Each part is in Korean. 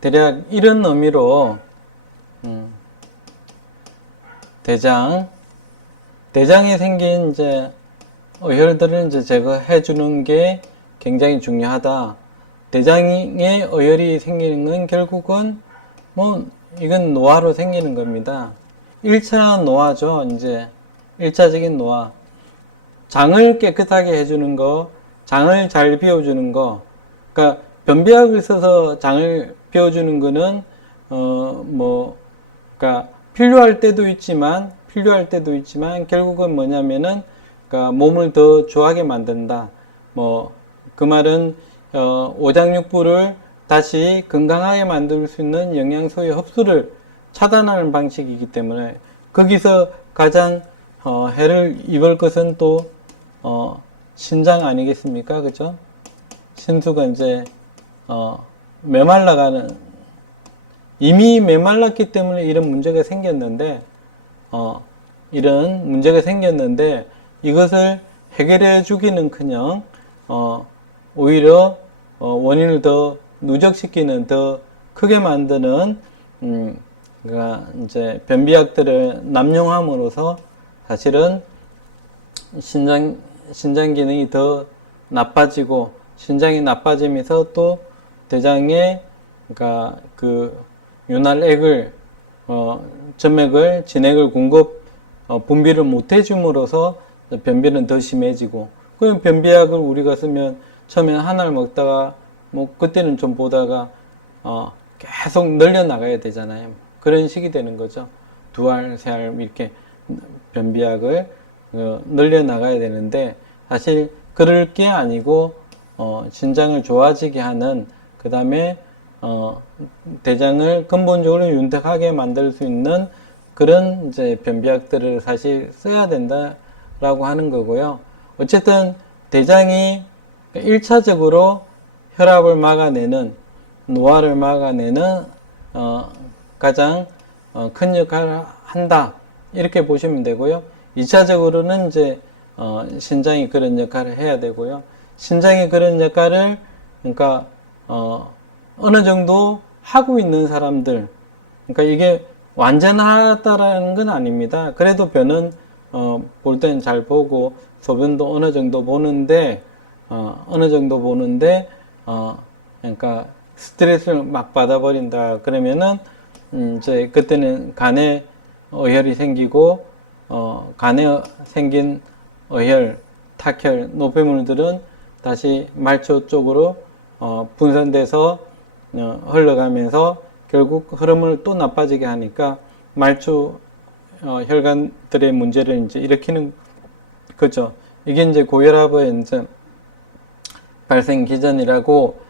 대략 이런 의미로 대장에 생긴 이제 어혈들을 이제 제거해 주는 게 굉장히 중요하다. 대장에 어혈이 생기는 건 결국은 뭐 이건 노화로 생기는 겁니다. 1차 노화죠. 이제 1차적인 노화. 장을 깨끗하게 해주는 거, 장을 잘 비워주는 거. 그러니까 변비약을 써서 장을 비워주는 거는 그러니까 필요할 때도 있지만 결국은 뭐냐면은 그러니까 몸을 더 좋아하게 만든다. 그 말은 오장육부를 다시 건강하게 만들 수 있는 영양소의 흡수를 차단하는 방식이기 때문에 거기서 가장 해를 입을 것은 또 신장 아니겠습니까? 그죠? 신수가 이제 메말라가는 이미 메말랐기 때문에 이런 문제가 생겼는데 이것을 해결해 주기는커녕 오히려 원인을 더 누적시키는 더 크게 만드는 그러니까 이제 변비약들을 남용함으로써 사실은 신장 기능이 더 나빠지고 신장이 나빠지면서 또 대장에 그러니까 그 윤활액을 점액을 진액을 분비를 못 해줌으로써 변비는 더 심해지고 그럼 변비약을 우리가 쓰면 처음에 하나를 먹다가 뭐 그때는 좀 보다가 계속 늘려 나가야 되잖아요. 그런 식이 되는 거죠. 2알, 3알 이렇게 변비약을 늘려 나가야 되는데 사실 그럴 게 아니고 신장을 좋아지게 하는 그 다음에 대장을 근본적으로 윤택하게 만들 수 있는 그런 이제 변비약들을 사실 써야 된다라고 하는 거고요. 어쨌든 대장이 1차적으로 혈압을 막아내는 노화를 막아내는 가장 큰 역할을 한다 이렇게 보시면 되고요. 2차적으로는 이제 신장이 그런 역할을 해야 되고요. 신장이 그런 역할을 그러니까 어느 정도 하고 있는 사람들 그러니까 이게 완전하다라는 건 아닙니다. 그래도 변은 볼 때는 잘 보고 소변도 어느 정도 보는데 그러니까 스트레스를 막 받아버린다 그러면은 이제 그때는 간에 어혈이 생기고 간에 생긴 어혈, 탁혈, 노폐물들은 다시 말초 쪽으로 분산돼서 흘러가면서 결국 흐름을 또 나빠지게 하니까 말초 혈관들의 문제를 이제 일으키는 거죠. 이게 이제 고혈압의 이제 발생 기전이라고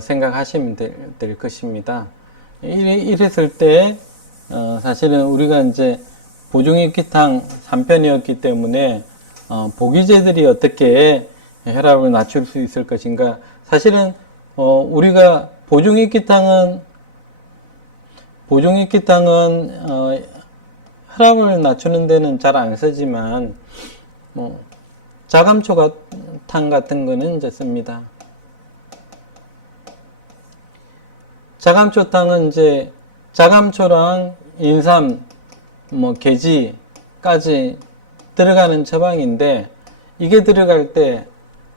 생각하시면 될 것입니다. 이랬을 때 사실은 우리가 이제 보중익기탕 3편이었기 때문에 보기제들이 어떻게 혈압을 낮출 수 있을 것인가. 사실은 우리가 보중익기탕은 혈압을 낮추는 데는 잘 안 쓰지만 자감초탕 같은 거는 이제 씁니다. 자감초탕은 이제 자감초랑 인삼, 게지까지 들어가는 처방인데 이게 들어갈 때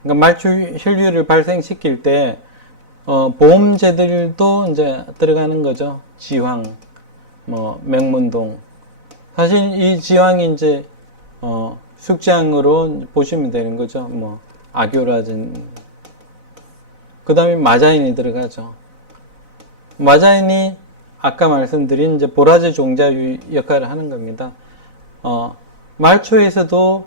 그러니까 말초 혈류를 발생시킬 때 보험제들도 이제 들어가는 거죠. 지황, 맹문동. 사실 이 지황이 이제 숙지향으로 보시면 되는 거죠. 악효라든 그 다음에 마자인이 들어가죠. 마자인이 아까 말씀드린 이제 보라제 종자유 역할을 하는 겁니다. 말초에서도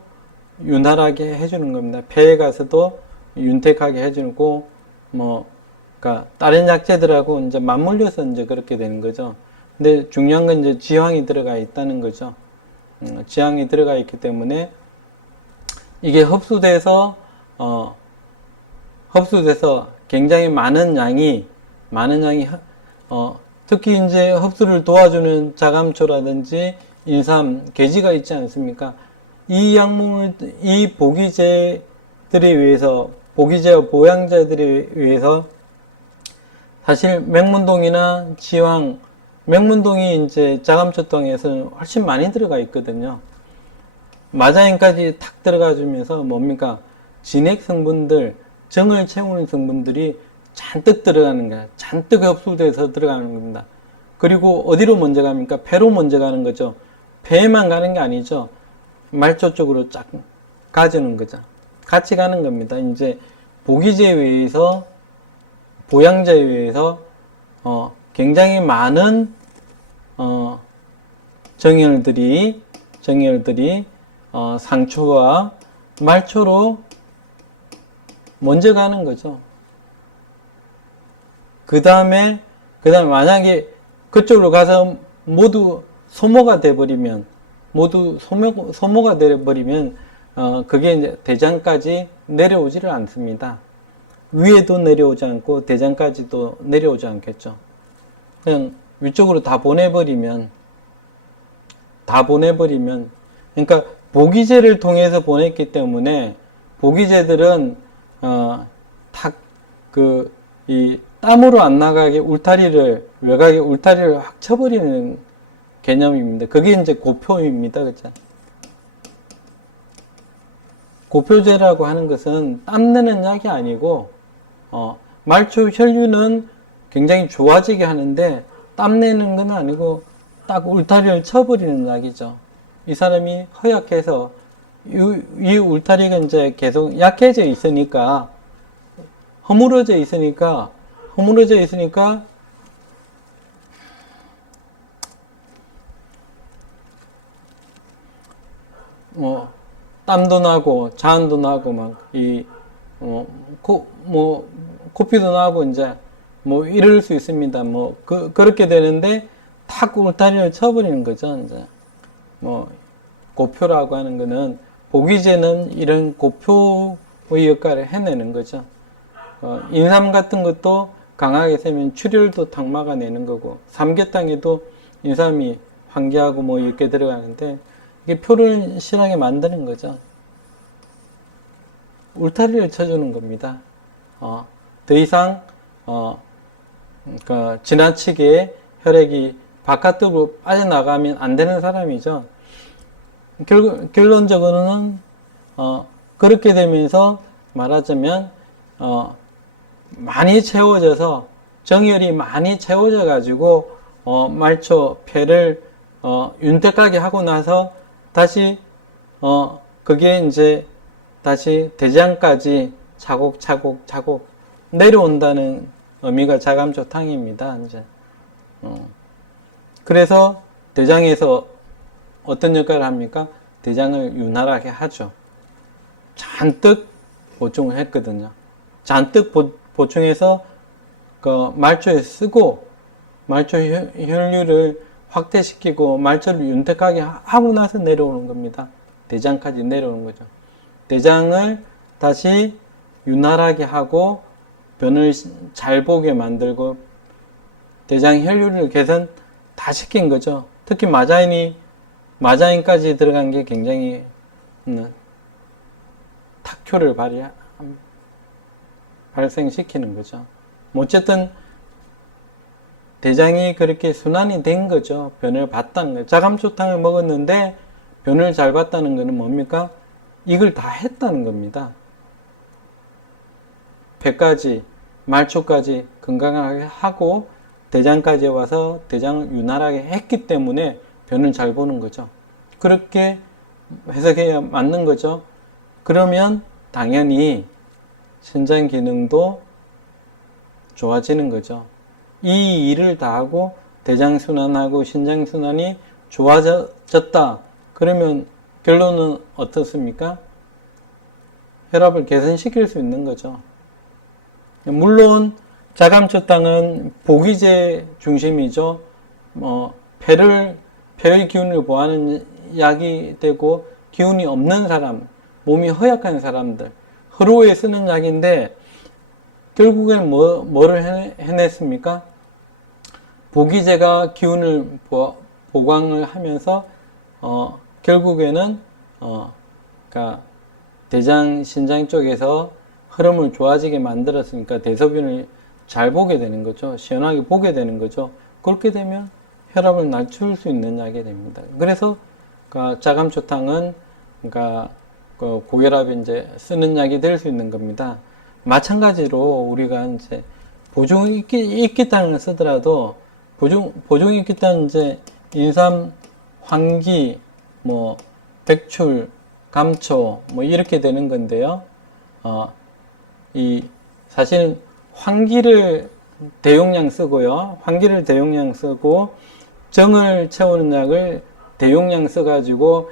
윤활하게 해주는 겁니다. 폐에 가서도 윤택하게 해주고 그러니까 다른 약재들하고 이제 맞물려서 이제 그렇게 되는 거죠. 근데 중요한 건 이제 지황이 들어가 있다는 거죠. 지황이 들어가 있기 때문에 이게 흡수돼서 굉장히 많은 양이 특히 이제 흡수를 도와주는 자감초라든지 인삼, 게지가 있지 않습니까? 이 약물을 이 보기제와 보양제들에 의해서 사실 맹문동이나 지황, 맹문동이 이제 자감초탕에서는 훨씬 많이 들어가 있거든요. 마자인까지 탁 들어가 주면서 뭡니까? 진액 성분들, 정을 채우는 성분들이 잔뜩 들어가는 거야. 잔뜩 흡수돼서 들어가는 겁니다. 그리고 어디로 먼저 갑니까? 폐로 먼저 가는 거죠. 폐에만 가는 게 아니죠. 말초 쪽으로 쫙 가주는 거죠. 같이 가는 겁니다. 이제 보기제에 의해서, 보양제에 의해서 굉장히 많은 정열들이 상초와 말초로 먼저 가는 거죠. 그 다음에 만약에 그쪽으로 가서 모두 소모가 돼버리면, 그게 이제 대장까지 내려오지를 않습니다. 위에도 내려오지 않고 대장까지도 내려오지 않겠죠. 그냥 위쪽으로 다 보내버리면, 그러니까 보기제를 통해서 보냈기 때문에 보기제들은 이 땀으로 안 나가게 외곽에 울타리를 확 쳐버리는 개념입니다. 그게 이제 고표입니다. 그죠? 고표제라고 하는 것은 땀내는 약이 아니고, 말초 혈류는 굉장히 좋아지게 하는데, 땀내는 건 아니고, 딱 울타리를 쳐버리는 약이죠. 이 사람이 허약해서, 이 울타리가 이제 계속 약해져 있으니까, 허물어져 있으니까, 땀도 나고, 잔도 나고, 코피도 나고, 이제, 이럴 수 있습니다. 그렇게 되는데, 탁 울타리를 쳐버리는 거죠, 이제. 고표라고 하는 거는, 보기제는 이런 고표의 역할을 해내는 거죠. 인삼 같은 것도 강하게 세면 출혈도 탁 막아내는 거고, 삼계탕에도 인삼이 환기하고 이렇게 들어가는데, 이게 표를 실하게 만드는 거죠. 울타리를 쳐주는 겁니다. 더 이상, 지나치게 혈액이 바깥으로 빠져나가면 안 되는 사람이죠. 결론적으로는, 그렇게 되면서 말하자면, 많이 채워져서, 정열이 많이 채워져 가지고, 말초, 폐를, 윤택하게 하고 나서, 다시 그게 이제 다시 대장까지 차곡차곡 내려온다는 의미가 자감초탕입니다. 이제 그래서 대장에서 어떤 역할을 합니까? 대장을 윤활하게 하죠. 잔뜩 보충을 했거든요. 잔뜩 보충해서 그 말초에 쓰고 말초 혈류를 확대시키고 말초를 윤택하게 하고 나서 내려오는 겁니다. 대장까지 내려오는 거죠. 대장을 다시 윤활하게 하고 변을 잘 보게 만들고 대장 혈류를 개선 다 시킨 거죠. 특히 마자인까지 들어간 게 굉장히 탁효를 발생시키는 거죠. 어쨌든 대장이 그렇게 순환이 된 거죠. 변을 봤다는 거예요. 자감초탕을 먹었는데 변을 잘 봤다는 거는 뭡니까? 이걸 다 했다는 겁니다. 폐까지, 말초까지 건강하게 하고 대장까지 와서 대장을 윤활하게 했기 때문에 변을 잘 보는 거죠. 그렇게 해석해야 맞는 거죠. 그러면 당연히 신장 기능도 좋아지는 거죠. 이 일을 다 하고 대장순환하고 신장순환이 좋아졌다. 그러면 결론은 어떻습니까? 혈압을 개선시킬 수 있는 거죠. 물론 자감초탕은 보기제 중심이죠. 폐의 기운을 보하는 약이 되고 기운이 없는 사람, 몸이 허약한 사람들, 허루에 쓰는 약인데 결국엔 뭐를 해냈습니까? 보기제가 기운을 보강을 하면서 결국에는 그러니까 대장, 신장 쪽에서 흐름을 좋아지게 만들었으니까 대소변을 잘 보게 되는 거죠. 시원하게 보게 되는 거죠. 그렇게 되면 혈압을 낮출 수 있는 약이 됩니다. 그래서 자감초탕은 그러니까 고혈압이 이제 쓰는 약이 될 수 있는 겁니다. 마찬가지로 우리가 이제 보중익기탄을 쓰더라도 보중익기탄 이제 인삼, 황기, 뭐 백출, 감초 뭐 이렇게 되는 건데요. 사실은 황기를 대용량 쓰고요. 황기를 대용량 쓰고 정을 채우는 약을 대용량 써가지고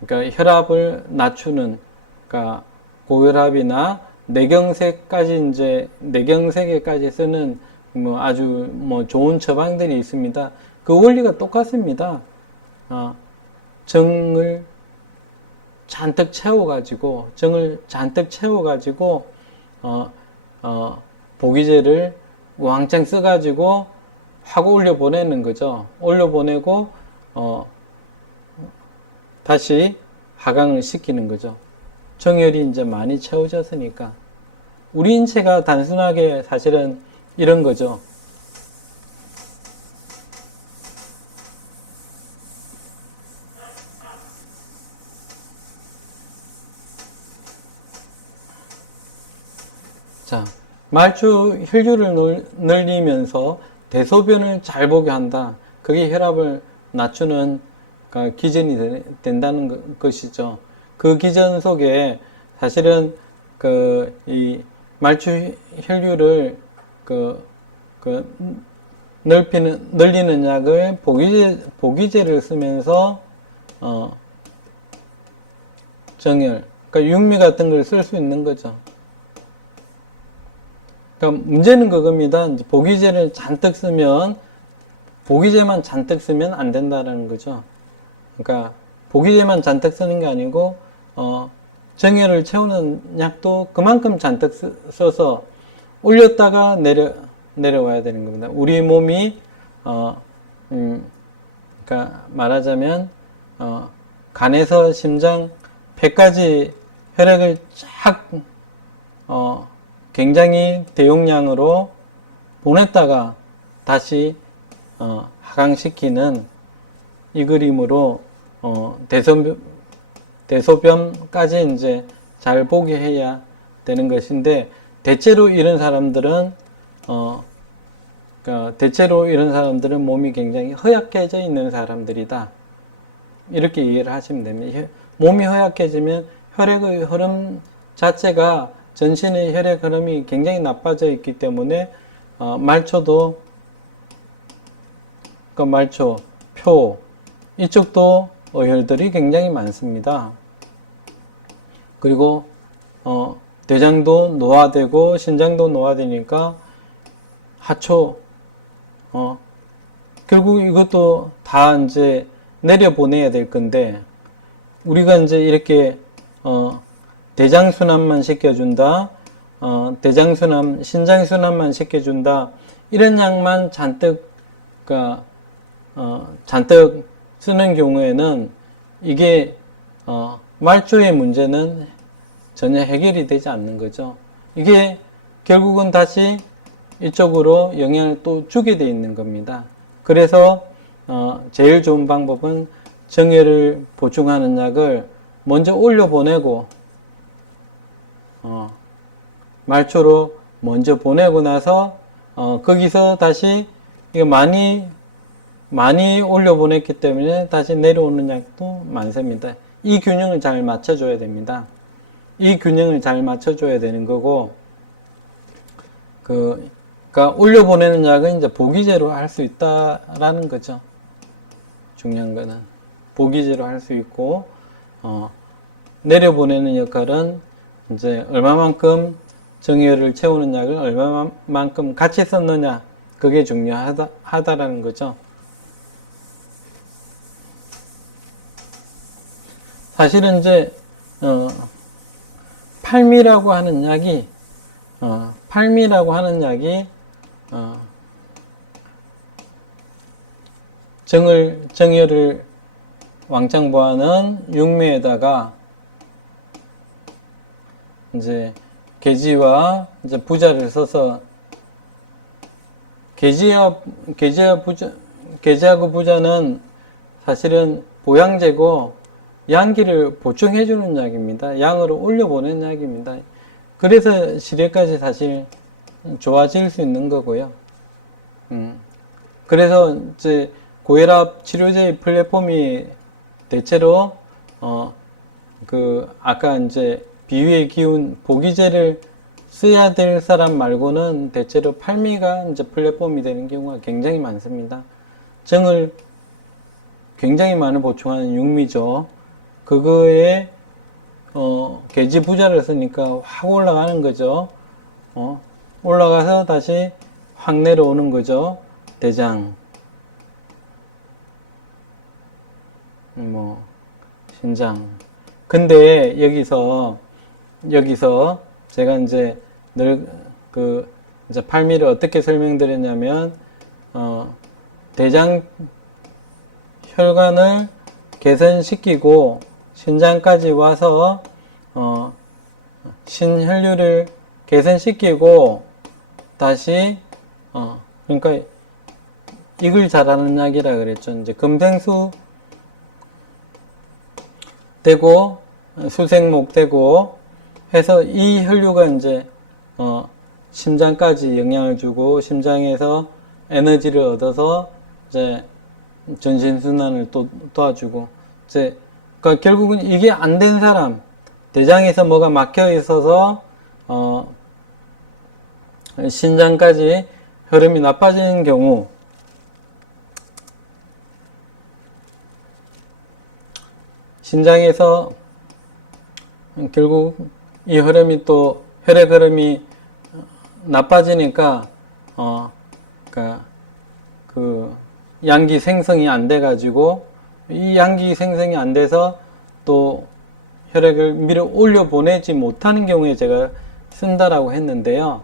그러니까 혈압을 낮추는 그러니까 고혈압이나 뇌경색까지 이제 뇌경색에까지 쓰는 뭐 아주 뭐 좋은 처방들이 있습니다. 그 원리가 똑같습니다. 정을 잔뜩 채워가지고 보기제를 왕창 써가지고 확 올려 보내는 거죠. 올려 보내고 다시 하강을 시키는 거죠. 정열이 이제 많이 채워졌으니까. 우리 인체가 단순하게 사실은 이런 거죠. 자, 말초 혈류를 늘리면서 대소변을 잘 보게 한다. 그게 혈압을 낮추는 기전이 된다는 것이죠. 그 기전 속에 사실은 이 말초 혈류를 늘리는 약을 보기제를 쓰면서 정열, 그러니까 육미 같은 걸 쓸 수 있는 거죠. 그러니까 문제는 그겁니다. 보기제를 잔뜩 쓰면 보기제만 잔뜩 쓰면 안 된다는 거죠. 그러니까 보기제만 잔뜩 쓰는 게 아니고 정열을 채우는 약도 그만큼 잔뜩 써서 올렸다가 내려와야 되는 겁니다. 우리 몸이 그러니까 말하자면 간에서 심장, 폐까지 혈액을 쫙 굉장히 대용량으로 보냈다가 다시 하강시키는 이 그림으로 대소변까지 이제 잘 보게 해야 되는 것인데 대체로 이런 사람들은 몸이 굉장히 허약해져 있는 사람들이다. 이렇게 이해를 하시면 됩니다. 몸이 허약해지면 혈액의 흐름 자체가 전신의 혈액 흐름이 굉장히 나빠져 있기 때문에 말초, 표 이쪽도 어혈들이 굉장히 많습니다. 그리고 대장도 노화되고 신장도 노화되니까 하초 결국 이것도 다 이제 내려보내야 될 건데 우리가 이제 이렇게 대장순환만 시켜준다, 대장순환, 신장순환만 시켜준다, 이런 약만 잔뜩 쓰는 경우에는 이게, 말초의 문제는 전혀 해결이 되지 않는 거죠. 이게 결국은 다시 이쪽으로 영향을 또 주게 돼 있는 겁니다. 그래서, 제일 좋은 방법은 정열을 보충하는 약을 먼저 올려보내고, 말초로 먼저 보내고 나서 거기서 다시 이거 많이 올려보냈기 때문에 다시 내려오는 약도 많습니다. 이 균형을 잘 맞춰줘야 됩니다. 이 균형을 잘 맞춰줘야 되는 거고 그러니까 올려보내는 약은 이제 보기제로 할 수 있다라는 거죠. 중요한 거는 보기제로 할 수 있고 내려보내는 역할은 이제 얼마만큼 정열을 채우는 약을 얼마만큼 같이 썼느냐 그게 중요하다라는 거죠. 사실은 이제 팔미라고 하는 약이 정열을 왕창 보하는 육미에다가 이제 계지와 이제 부자를 써서 게지하고 부자는 사실은 보양제고 양기를 보충해주는 약입니다. 양으로 올려보는 약입니다. 그래서 시력까지 사실 좋아질 수 있는 거고요. 그래서 이제 고혈압 치료제의 플랫폼이 대체로 아까 이제 비위의 기운 보기제를 써야 될 사람 말고는 대체로 팔미가 이제 플랫폼이 되는 경우가 굉장히 많습니다. 정을 굉장히 많이 보충하는 육미죠. 그거에 계지 부자를 쓰니까 확 올라가는 거죠. 올라가서 다시 확 내려오는 거죠. 대장, 신장. 근데 여기서 제가 이제 이제 팔미를 어떻게 설명드렸냐면, 대장 혈관을 개선시키고 신장까지 와서 신혈류를 개선시키고 다시 그러니까 이걸 잘하는 약이라 그랬죠. 이제 금생수 되고 수생목 되고 해서 이 혈류가 이제 심장까지 영향을 주고 심장에서 에너지를 얻어서 이제 전신순환을 또 도와주고 이제 그러니까 결국은 이게 안 된 사람 대장에서 뭐가 막혀 있어서 신장까지 흐름이 나빠지는 경우 신장에서 결국 이 흐름이 또 혈액 흐름이 나빠지니까 그러니까 그 양기 생성이 안 돼 가지고 이 양기 생성이 안 돼서 또 혈액을 밀어 올려 보내지 못하는 경우에 제가 쓴다라고 했는데요.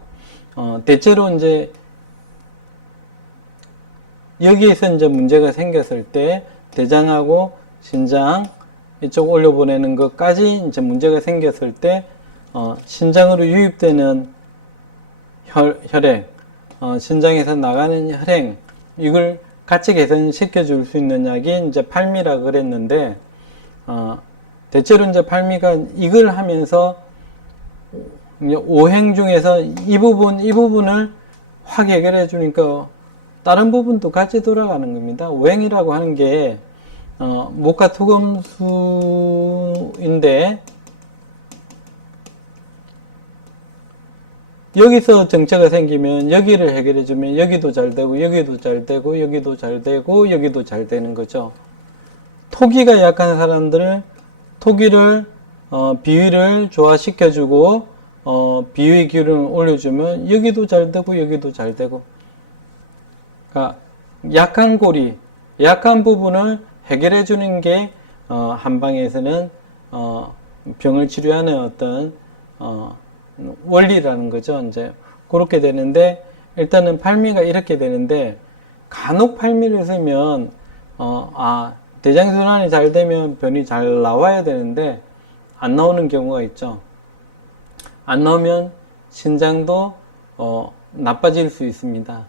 대체로 이제 여기에서 이제 문제가 생겼을 때 대장하고 신장 이쪽 올려보내는 것까지 이제 문제가 생겼을 때 신장으로 유입되는 혈액, 신장에서 나가는 혈액 이걸 같이 개선시켜 줄 수 있는 약이 이제 팔미라 그랬는데 대체로 이제 팔미가 이걸 하면서 오행 중에서 이 부분을 확 해결해 주니까 다른 부분도 같이 돌아가는 겁니다. 오행이라고 하는 게 목화토금수인데 여기서 정체가 생기면 여기를 해결해 주면 여기도 잘 되고 여기도 잘 되고 여기도 잘 되고 여기도 잘 되는 거죠. 토기가 약한 사람들은 토기를 비위를 조화시켜 주고 비위 기운을 올려주면 여기도 잘 되고 여기도 잘 되고 그러니까 약한 고리 약한 부분을 해결해 주는 게 한방에서는 병을 치료하는 어떤 원리라는 거죠. 이제 그렇게 되는데 일단은 팔미가 이렇게 되는데 간혹 팔미를 쓰면 대장순환이 잘 되면 변이 잘 나와야 되는데 안 나오는 경우가 있죠. 안 나오면 신장도 나빠질 수 있습니다.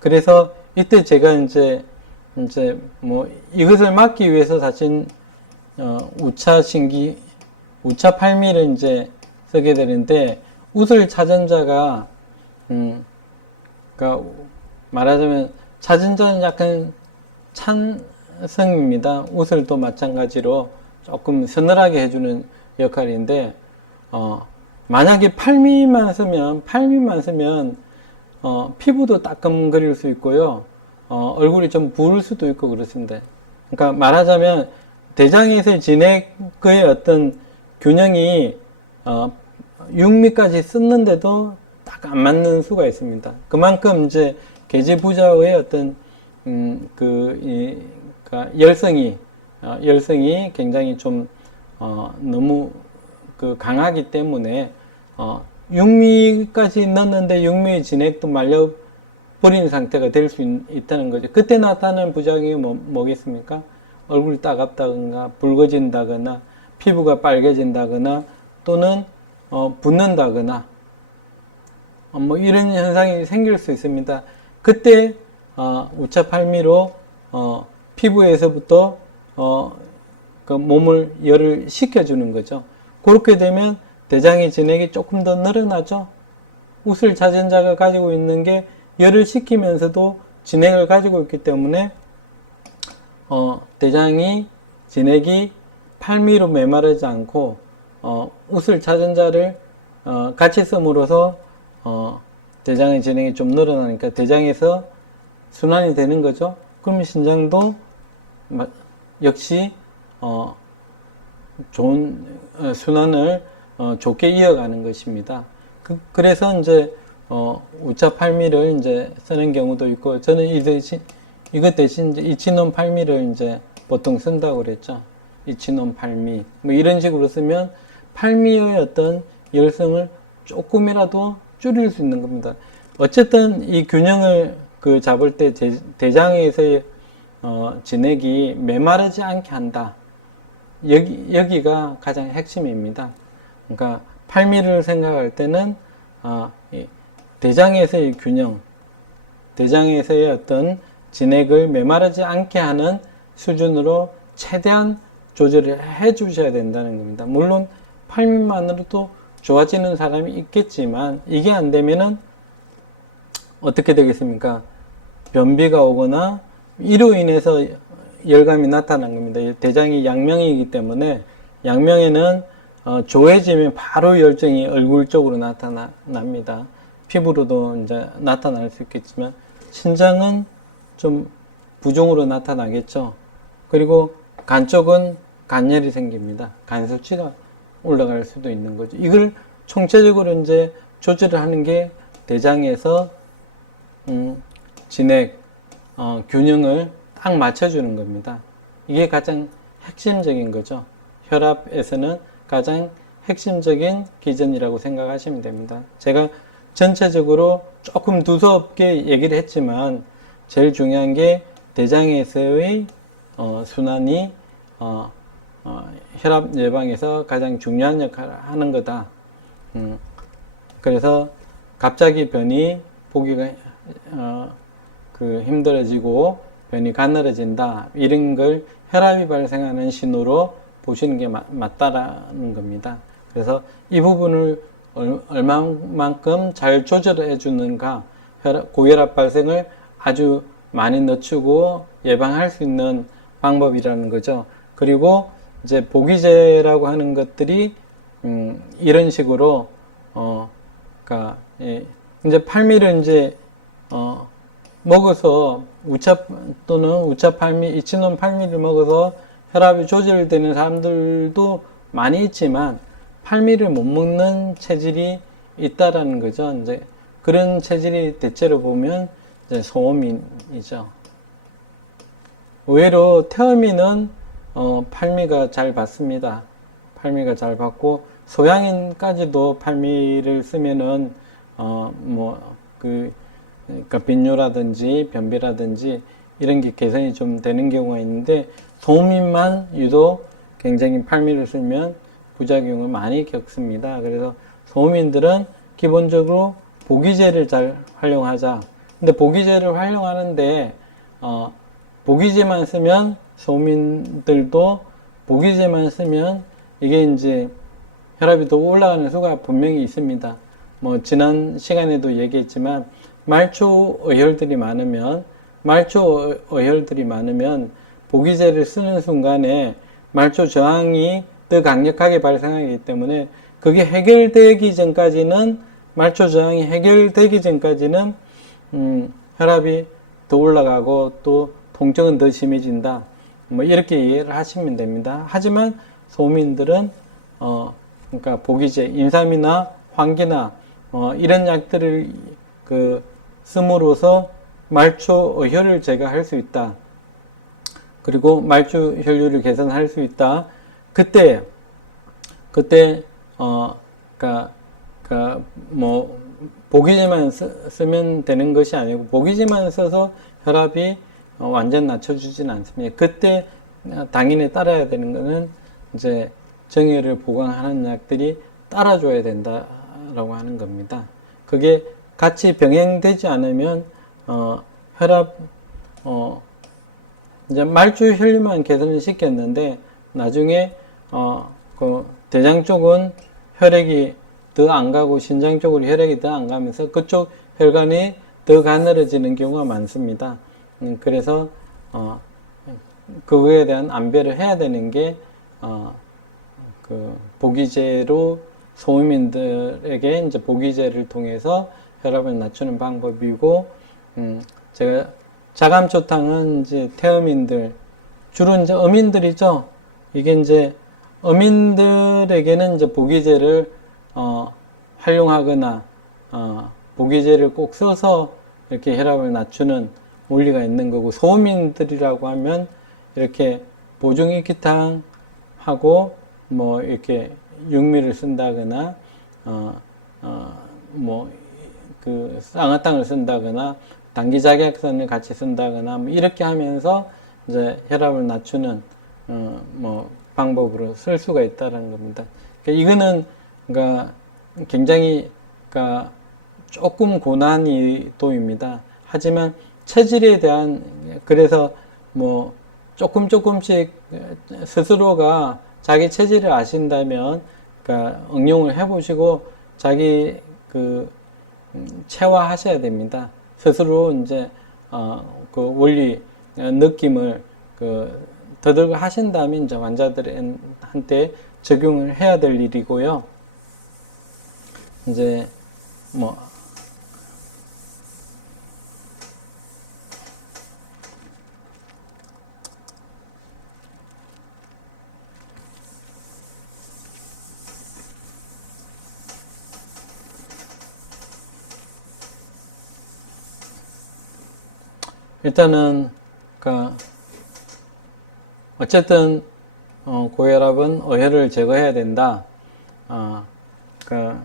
그래서 이때 제가 이제 뭐 이것을 막기 위해서 사실 우차 팔미를 이제 쓰게 되는데 웃을 차전자가 그러니까 말하자면 차전자는 약간 찬성입니다. 웃을도 마찬가지로 조금 서늘하게 해주는 역할인데 만약에 팔미만 쓰면 피부도 따끔거릴 수 있고요. 얼굴이 좀 부을 수도 있고 그렇습니다. 그러니까 말하자면 대장에서의 진액의 어떤 균형이 육미까지 쓰는데도 딱 안 맞는 수가 있습니다. 그만큼 이제 계지부자의 어떤 열성이 굉장히 좀 너무 강하기 때문에 육미까지 넣었는데 육미의 진액도 말려버린 상태가 될 수 있다는 거죠. 그때 나타나는 부작용이 뭐겠습니까? 얼굴이 따갑다거나 붉어진다거나 피부가 빨개진다거나 또는 붓는다거나 뭐 이런 현상이 생길 수 있습니다. 그때 우차팔미로 피부에서부터 그 몸을 열을 식혀주는 거죠. 그렇게 되면 대장의 진액이 조금 더 늘어나죠. 우슬 자전자가 가지고 있는 게 열을 식히면서도 진액을 가지고 있기 때문에 대장이 진액이 팔미로 메마르지 않고 우슬 자전자를 같이 씀으로써 대장의 진액이 좀 늘어나니까 대장에서 순환이 되는 거죠. 그러면 신장도 역시 좋은 순환을 좋게 이어가는 것입니다. 그래서 이제 우차팔미를 이제 쓰는 경우도 있고, 저는 이것 대신 이제 이치논 팔미를 이제 보통 쓴다고 그랬죠. 이치논 팔미 뭐 이런 식으로 쓰면 팔미의 어떤 열성을 조금이라도 줄일 수 있는 겁니다. 어쨌든 이 균형을 잡을 때 대장에서의 진액이 메마르지 않게 한다. 여기가 가장 핵심입니다. 그러니까 팔미를 생각할 때는 대장에서의 균형, 대장에서의 어떤 진액을 메마르지 않게 하는 수준으로 최대한 조절을 해 주셔야 된다는 겁니다. 물론 팔미만으로도 좋아지는 사람이 있겠지만 이게 안 되면은 어떻게 되겠습니까? 변비가 오거나 이로 인해서 열감이 나타난 겁니다. 대장이 양명이기 때문에 양명에는 조해지면 바로 열정이 얼굴 쪽으로 나타납니다. 피부로도 이제 나타날 수 있겠지만 신장은 좀 부종으로 나타나겠죠. 그리고 간 쪽은 간열이 생깁니다. 간 수치가 올라갈 수도 있는 거죠. 이걸 총체적으로 이제 조절을 하는 게 대장에서 진액 균형을 딱 맞춰주는 겁니다. 이게 가장 핵심적인 거죠. 혈압에서는 가장 핵심적인 기전이라고 생각하시면 됩니다. 제가 전체적으로 조금 두서없게 얘기를 했지만 제일 중요한 게 대장에서의 순환이 혈압 예방에서 가장 중요한 역할을 하는 거다. 그래서 갑자기 변이 보기가 힘들어지고 변이 가늘어진다, 이런 걸 혈압이 발생하는 신호로 보시는 게 맞다라는 겁니다. 그래서 이 부분을 얼마만큼 잘 조절해 주는가, 고혈압 발생을 아주 많이 늦추고 예방할 수 있는 방법이라는 거죠. 그리고 이제 보기제라고 하는 것들이 이런 식으로 그러니까 이제 팔미를 이제 먹어서 또는 우차팔미, 이치논 팔미를 먹어서 혈압이 조절되는 사람들도 많이 있지만 팔미를 못 먹는 체질이 있다라는 거죠. 이제 그런 체질이 대체로 보면 이제 소음인이죠. 의외로 태어미는 팔미가 잘 받습니다. 팔미가 잘 받고 소양인까지도 팔미를 쓰면은 그러니까 빈뇨라든지 변비라든지 이런 게 개선이 좀 되는 경우가 있는데 소음인만 유독 굉장히 팔미를 쓰면 부작용을 많이 겪습니다. 그래서 소음인들은 기본적으로 보기제를 잘 활용하자. 근데 보기제를 활용하는데 보기제만 쓰면 소음인들도 보기제만 쓰면 이게 이제 혈압이 더 올라가는 수가 분명히 있습니다. 뭐 지난 시간에도 얘기했지만 말초 어혈들이 많으면 보기제를 쓰는 순간에 말초 저항이 더 강력하게 발생하기 때문에 그게 해결되기 전까지는 말초 저항이 해결되기 전까지는 혈압이 더 올라가고 또 통증은 더 심해진다. 뭐 이렇게 이해를 하시면 됩니다. 하지만 소민들은 그러니까 보기제, 인삼이나 황기나 이런 약들을 씀으로써 말초 어혈을 제거할 수 있다. 그리고 말초 혈류를 개선할 수 있다. 그때 뭐 보기제만 쓰면 되는 것이 아니고 보기제만 써서 혈압이 완전 낮춰주진 않습니다. 그때 당연히 따라야 되는 것은 이제 정혈을 보강하는 약들이 따라줘야 된다라고 하는 겁니다. 그게 같이 병행되지 않으면 혈압, 이제 말주 혈류만 개선을 시켰는데, 나중에, 그 대장 쪽은 혈액이 더 안 가고 신장 쪽으로 혈액이 더 안 가면서 그쪽 혈관이 더 가늘어지는 경우가 많습니다. 그래서, 그거에 대한 안배를 해야 되는 게, 그 보기제로 소음인들에게 이제 보기제를 통해서 혈압을 낮추는 방법이고, 제가 자감초탕은 이제 태음인들, 주로 이제 어민들이죠. 이게 이제 어민들에게는 이제 보기제를 활용하거나 보기제를 꼭 써서 이렇게 혈압을 낮추는 원리가 있는 거고, 소음인들이라고 하면 이렇게 보중익기탕 하고 뭐 이렇게 육미를 쓴다거나 뭐 그 쌍화탕을 쓴다거나 당기작약선을 같이 쓴다거나 뭐 이렇게 하면서 이제 혈압을 낮추는 뭐 방법으로 쓸 수가 있다는 겁니다. 그러니까 이거는 그러니까 굉장히 그러니까 조금 고난이도입니다. 하지만 체질에 대한, 그래서 뭐 조금씩 스스로가 자기 체질을 아신다면 그러니까 응용을 해보시고 자기 그 체화하셔야 됩니다. 스스로 이제 그 원리 느낌을 그 더듬어 하신 다음에 이제 환자들한테 적용을 해야 될 일이고요. 이제 뭐 일단은 그러니까 어쨌든 고혈압은 어혈을 제거해야 된다. 그러니까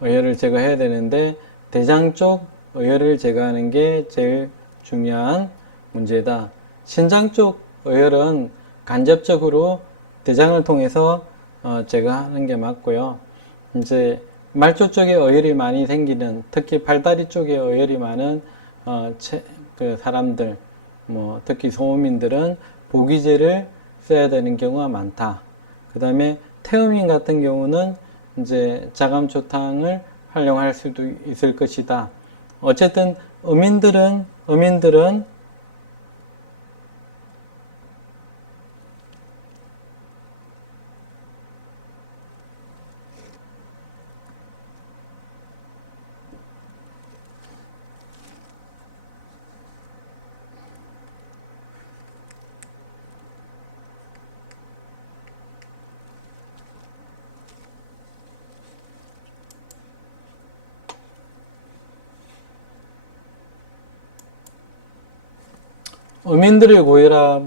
어혈을 제거해야 되는데 대장 쪽 어혈을 제거하는 게 제일 중요한 문제다. 신장 쪽 어혈은 간접적으로 대장을 통해서 제거하는 게 맞고요. 이제 말초 쪽에 어혈이 많이 생기는, 특히 팔다리 쪽에 어혈이 많은 그 사람들, 뭐 특히 소음인들은 보기제를 써야 되는 경우가 많다. 그 다음에 태음인 같은 경우는 이제 자감초탕을 활용할 수도 있을 것이다. 어쨌든 어민들은 어민들의 고혈압,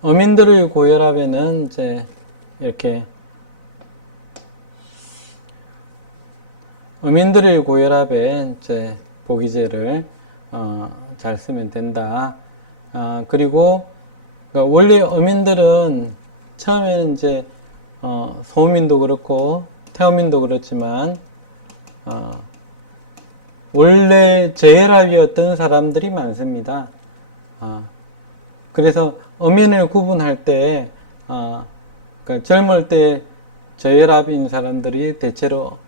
어민들의 고혈압에는 이제 이렇게 어민들의 고혈압에 이제 보기제를 잘 쓰면 된다. 그리고 그러니까 원래 어민들은 처음에는 이제 소음인도 그렇고 태음인도 그렇지만 원래 저혈압이었던 사람들이 많습니다. 그래서 어민을 구분할 때 그러니까 젊을 때 저혈압인 사람들이 대체로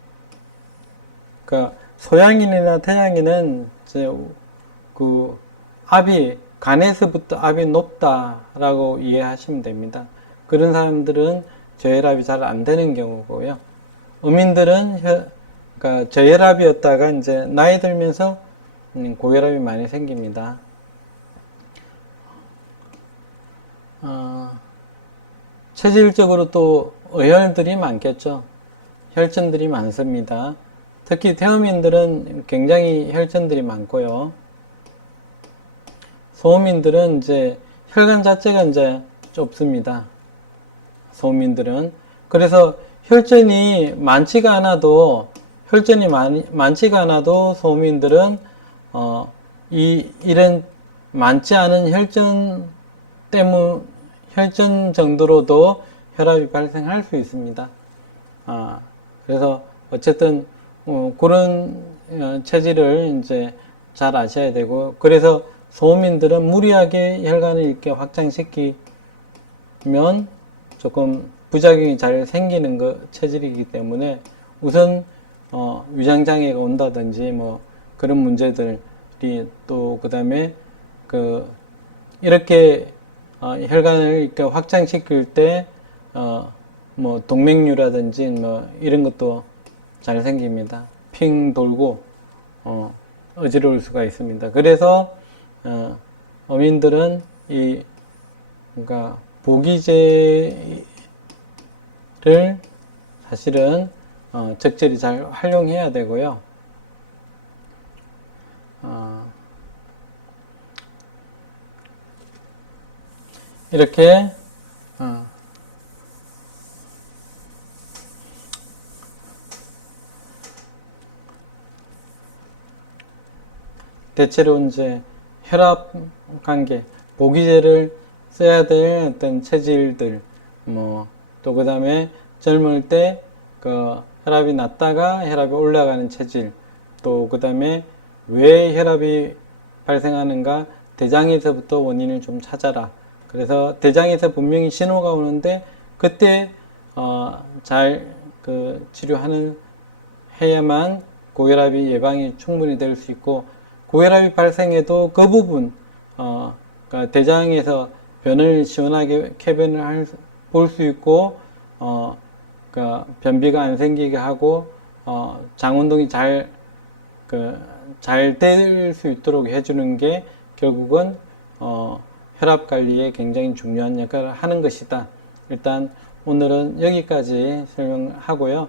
그러니까 소양인이나 태양인은 이제 그 압이 간에서부터 압이 높다라고 이해하시면 됩니다. 그런 사람들은 저혈압이 잘 안 되는 경우고요. 어민들은 그러니까 저혈압이었다가 이제 나이 들면서 고혈압이 많이 생깁니다. 체질적으로 또 어혈들이 많겠죠. 혈전들이 많습니다. 특히 태음인들은 굉장히 혈전들이 많고요. 소음인들은 이제 혈관 자체가 이제 좁습니다. 소민들은. 그래서 혈전이 많지가 않아도 많지가 않아도 소민들은 이런 많지 않은 혈전 정도로도 혈압이 발생할 수 있습니다. 그래서 어쨌든 그런 체질을 이제 잘 아셔야 되고, 그래서 소민들은 무리하게 혈관을 이렇게 확장시키면 조금 부작용이 잘 생기는 체질이기 때문에 우선 위장장애가 온다든지 뭐 그런 문제들이, 또 그다음에 이렇게 혈관을 이렇게 확장시킬 때 뭐 동맥류라든지 뭐 이런 것도 잘 생깁니다. 핑 돌고 어지러울 수가 있습니다. 그래서 어민들은 그러니까 보기제를 사실은 적절히 잘 활용해야 되고요. 이렇게 대체로 이제 혈압 관계, 보기제를 써야 될 어떤 체질들, 또 그 다음에 젊을 때 혈압이 낮다가 혈압이 올라가는 체질, 또 그 다음에 왜 혈압이 발생하는가, 대장에서부터 원인을 좀 찾아라. 그래서 대장에서 분명히 신호가 오는데 그때 잘 해야만 고혈압이 예방이 충분히 될 수 있고, 고혈압이 발생해도 그 부분, 그러니까 대장에서 변을 시원하게 쾌변을 볼 수 있고, 그러니까 변비가 안 생기게 하고, 장 운동이 잘 될 수 있도록 해주는 게 결국은 혈압 관리에 굉장히 중요한 역할을 하는 것이다. 일단 오늘은 여기까지 설명하고요.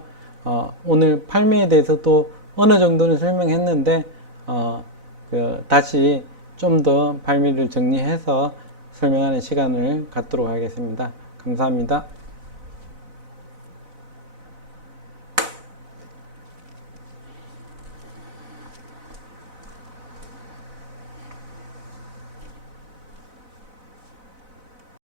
오늘 팔미에 대해서 또 어느 정도는 설명했는데 다시 좀 더 발미를 정리해서 설명하는 시간을 갖도록 하겠습니다. 감사합니다.